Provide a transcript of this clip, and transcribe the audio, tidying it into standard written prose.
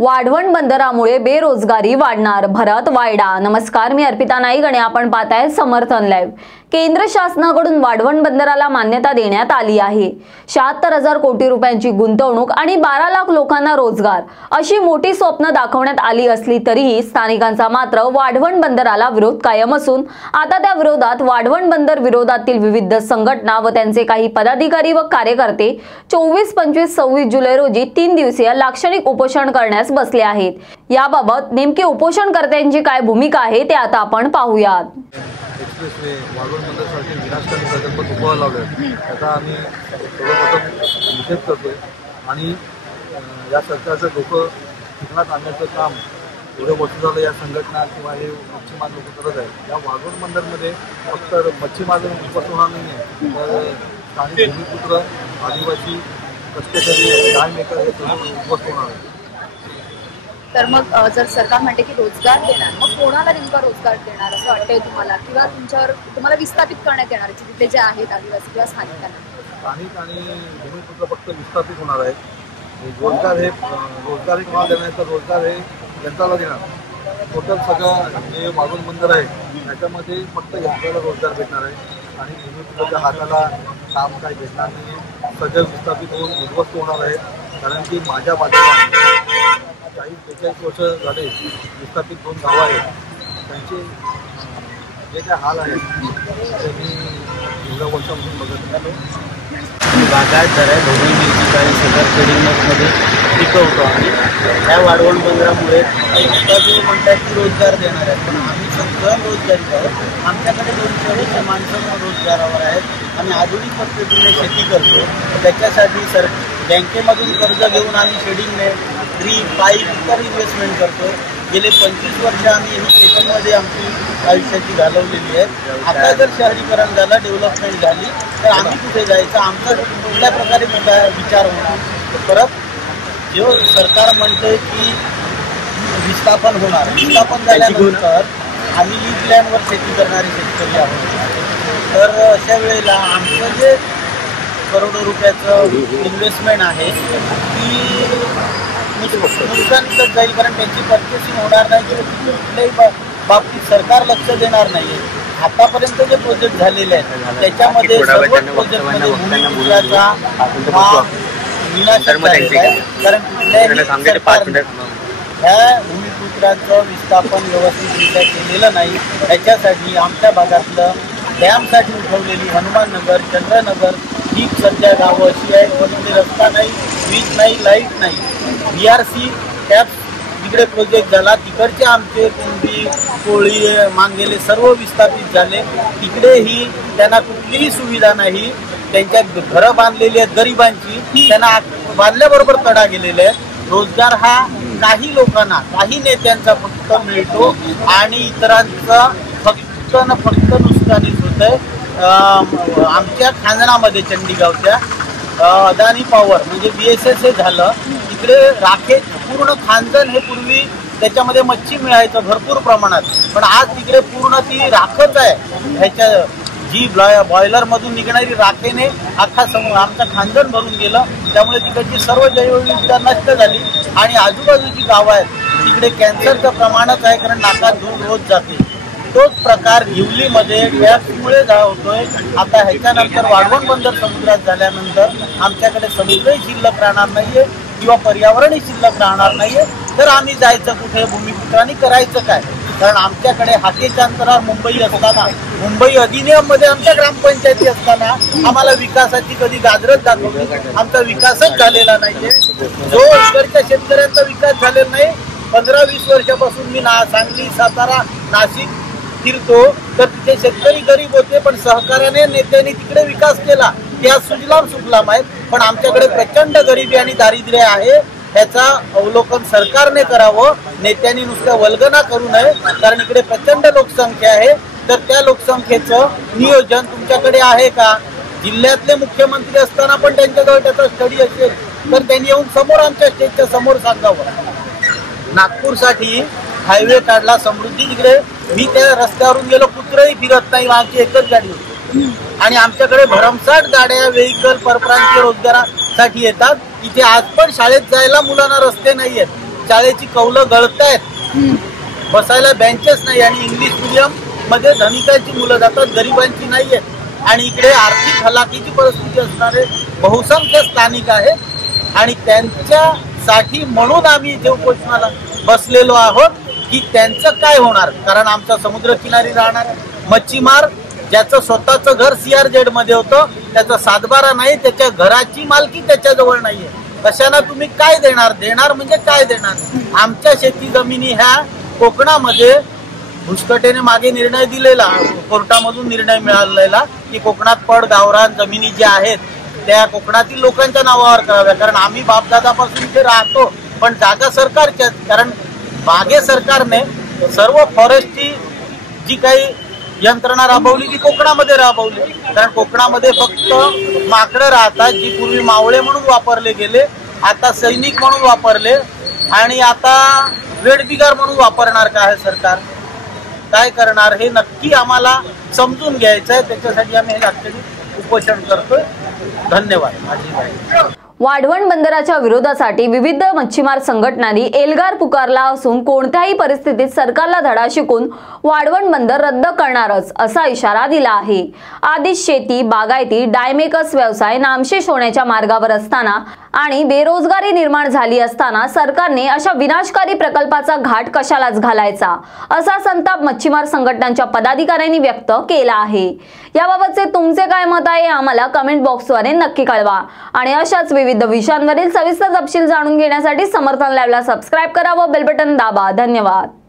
वाढवण बंदरामुळे बेरोजगारी वाढणार, भरत वायडा। नमस्कार, मी अर्पिता नाईक आणि आपण पाहताय समर्थन लाईव्ह। केंद्र शासनाकडून वाढवण बंदराला मान्यता देण्यात आली आहे। 76,000 कोटी रुपयांची गुंतवणूक आणि 12 लाख लोकांना रोजगार अशी मोठी स्वप्न दाखवण्यात आली असली तरीही स्थानिकांचा मात्र वाढवण बंदराला विरोध कायम असून आता त्या विरोधात वाढवण बंदर विरोधातील विविध संघटना व त्यांचे काही पदाधिकारी व कार्यकर्ते 24, 25, 26 जुलै रोजी 3 दिवसीय लाक्षणिक उपोषण करण्यास बसले आहेत। याबाबत नेमकी उपोषणकर्त्यांची काय भूमिका आहे ते आता आपण पाहूयात। एक्सप्रेसवे वाढवण बंदरासाठी विनाशकारी प्रकल्प उभा लावले त्याचा आम्ही सर्वप्रथम निषेध करतोय आणि या सरकारचं डोकं ठिकाणात आणण्याचं काम एवढं वर्ष झालं या संघटना किंवा हे मच्छीमार लोक करत आहेत। या वाढवण बंदरमध्ये फक्त मच्छीमार उपस्थित होणार नाही आहे, तर स्थानिक भूमिपुत्र, आदिवासी, कष्टकरी, डाळ मेकर हे सगळे उपस्थित होणार आहे। तर मग जर सरकार म्हणते की रोजगार देणार, मग कोणाला नेमका रोजगार देणार असं वाटतंय तुम्हाला, किंवा तुम्हाला विस्थापित करण्यात येणार तिथे जे आहेत आदिवासी किंवा स्थानिक आणि भूमिपुत्र फक्त विस्थापित होणार आहेत। रोजगार हे कोणाला देणार, तर रोजगार हे यंत्राला देणार। टोटल सगळं जे वाढवण बंदर आहे त्याच्यामध्ये फक्त यंत्राला रोजगार भेटणार आहे आणि भूमिपुत्राच्या हाताला काम काही भेटणार नाही। सगळं विस्थापित होऊन उद्ध्वस्त होणार आहे, कारण की माझ्या बाजूला 40-42 वर्ष झाले विस्थापित 2 गावं आहेत, त्यांचे जे काय हाल आहेत ते मी एवढ्या वर्षापासून बघत आलो। बागायतदार आहे, ढोबळी मिरची आणि सगळं ट्रेडिंगमध्ये पिकवतो आणि त्या वाढवण बंदरामुळे आता जो म्हणतात की रोजगार देणार आहेत, पण आम्ही सगळं रोजगारी आहोत। आमच्याकडे 200 माणसं रोजगारावर आहेत आणि आधुनिक पद्धतीने शेती करतो। त्याच्यासाठी बँकेमधून कर्ज घेऊन आम्ही शेडिंग ड्रीप, पाईप इतर इन्व्हेस्टमेंट करतो। गेले 25 वर्ष आम्ही शेतीमध्ये आमची आयुष्याची घालवलेली आहे। आता जर शहरीकरण झालं, डेव्हलपमेंट झाली, तर आम्ही कुठे जायचं, आमचा कुठल्या प्रकारे विचार होणार। परत जो सरकार म्हणते की विस्थापन होणार, विस्थापन झाल्यानंतर आम्ही लीज लँडवर शेती करणारे शेतकरी आहोत। तर अशा वेळेला आमचं जे करोडो रुपयाचं इन्व्हेस्टमेंट आहे ती नुकसानीतच जाईल, कारण त्यांची पर्चेसिंग होणार नाही किंवा कुठल्याही बाबतीत सरकार लक्ष देणार नाही। आतापर्यंत जे प्रोजेक्ट झालेले आहेत त्याच्यामध्ये सर्वच प्रोजेक्टमध्ये भूमिपुत्राचा विनाश झालेला आहे, कारण कुठल्याही सरकारने ह्या भूमिपुत्राचं विस्थापन व्यवस्थितरित्या केलेलं नाही। त्याच्यासाठी आमच्या भागातलं डॅमसाठी उठवलेली हनुमाननगर, चंद्रनगर ही सध्या गावं अशी आहेत कोणते रस्ता नाही, वीज नाही, लाईट नाही। BRC टॅप्स जिकडे प्रोजेक्ट झाला तिकडचे आमचे कुंभी, कोळी, मांगेले सर्व विस्थापित झाले। तिकडेही त्यांना कुठलीही सुविधा नाही, त्यांच्या घरं बांधलेली आहेत गरिबांची, त्यांना बांधल्याबरोबर तडा गेलेले आहेत। रोजगार हा काही लोकांना, काही नेत्यांचा फक्त मिळतो आणि इतरांचा फक्त नुकसानीच होत आहे। आमच्या खांजणामध्ये चंडीगावच्या अदानी पॉवर म्हणजे BSS हे झालं, तिकडे राखे पूर्ण खांजण हे पूर्वी त्याच्यामध्ये मच्छी मिळायचं भरपूर प्रमाणात, पण आज तिकडे पूर्ण ती राखच आहे। ह्याच्या जी बॉयलरमधून निघणारी राखेने अख्खा आमचं खांजण भरून गेलं, त्यामुळे तिकडची सर्व जैवविविधता नष्ट झाली आणि आजूबाजूची गावं आहेत तिकडे कॅन्सरचं प्रमाणच आहे, कारण नाकात धूळ रोज जाते। तोच प्रकार हिवलीमध्ये टॅक्समुळे होतोय। आता ह्याच्यानंतर वाढवण बंदर समुद्रात झाल्यानंतर आमच्याकडे समुद्रही शिल्लक राहणार नाहीये किंवा पर्यावरणही शिल्लक राहणार नाहीये, तर आम्ही जायचं कुठे, भूमिपुत्रांनी करायचं काय? कारण आमच्याकडे हाकेच्या अंतरावर मुंबई असताना, मुंबई अधिनियममध्ये आमच्या ग्रामपंचायती असताना आम्हाला विकासाची कधी गाजरच दाखवली, आमचा विकासच झालेला नाहीये। जो इकडच्या शेतकऱ्यांचा विकास झालेला नाही, 15-20 वर्षापासून मी सांगली, सातारा, नाशिक फिरतो, तर तिथे शेतकरी गरीब होते, पण सहकार्याने नेत्यांनी तिकडे विकास केला, त्या सुजलाम सुफलाम आहेत। पण आमच्याकडे प्रचंड गरिबी आणि दारिद्र्य आहे, ह्याचा अवलोकन सरकारने करावं, नेत्यांनी नुसत्या वल्गना करू नये, कारण इकडे प्रचंड लोकसंख्या आहे। तर त्या लोकसंख्येचं नियोजन तुमच्याकडे आहे का? जिल्ह्यातले मुख्यमंत्री असताना पण त्यांच्याजवळ त्याचा स्टडी असेल तर त्यांनी येऊन समोर आमच्या स्टेजच्या समोर सांगावं। नागपूरसाठी हायवे काढला, समृद्धी, तिकडे मी त्या रस्त्यावरून गेलो, कुत्रही फिरत नाही, आमची एकच गाडी होती आणि आमच्याकडे भरमसाठ गाड्या, व्हेइकल परप्रांतीय रोजगारासाठी येतात। इथे आज पण शाळेत जायला मुलांना रस्ते नाही आहेत, शाळेची कौलं गळतायत, बसायला बेंचेस नाही आणि इंग्लिश मीडियम मध्ये धनिकांची मुलं जातात, गरिबांची नाही आहेत आणि इकडे आर्थिक हलाखीची परिस्थिती असणारे बहुसंख्य स्थानिक आहेत आणि त्यांच्यासाठी म्हणून आम्ही इथे उपोषणाला बसलेलो आहोत की त्यांचं काय होणार. कारण आमचा समुद्रकिनारी राहणार मच्छीमार ज्याचं स्वतःचं घर CRZ मध्ये होतं, त्याचा सातबारा नाही, त्याच्या घराची मालकी त्याच्याजवळ नाहीये, कशाला तुम्ही काय देणार म्हणजे काय देणार. आमच्या शेती जमिनी ह्या कोकणामध्ये भुसकटेने मागे निर्णय दिलेला, कोर्टामधून निर्णय मिळालेला की कोकणात पड गावरान जमिनी ज्या आहेत त्या कोकणातील लोकांच्या नावावर कराव्या. कारण आम्ही बापदादापासून इथे राहतो, पण जागा सरकारच्या, कारण मागे सरकारने सर्व फॉरेस्टची जी काही यंत्रणा राबवली ती कोकणामध्ये राबवली. कारण कोकणामध्ये फक्त माकडं राहतात, जी पूर्वी मावळे म्हणून वापरले गेले, आता सैनिक म्हणून वापरले आणि आता वेडबिगार म्हणून वापरणार का आहे सरकार. काय करणार हे नक्की आम्हाला समजून घ्यायचं आहे. त्याच्यासाठी आम्ही हे आजचे उपोषण करतोय. धन्यवाद. वाढवण बंदराच्या विरोधासाठी विविध मच्छीमार संघटनांनी एल्गार पुकारला असून कोणत्याही परिस्थितीत सरकारला धडा शिकून वाढवण बंदर रद्द करणारच असा इशारा दिला आहे. आधीच शेती, बागायती, डायमेकर्स व्यवसाय नामशेष होण्याच्या मार्गावर असताना आणि बेरोजगारी निर्माण झाली असताना सरकारने अशा विनाशकारी प्रकल्पाचा घाट कशालाच घालायचा असा संताप मच्छीमार संघटनांच्या पदाधिकाऱ्यांनी व्यक्त केला आहे. याबाबतचे तुमचे काय मत आहे आम्हाला कमेंट बॉक्सद्वारे नक्की कळवा आणि अशाच विविध विषयांवरील सविस्तर तपशील जाणून घेण्यासाठी समर्थन लाईव्हला सबस्क्राईब करा व बेल बटन दाबा. धन्यवाद.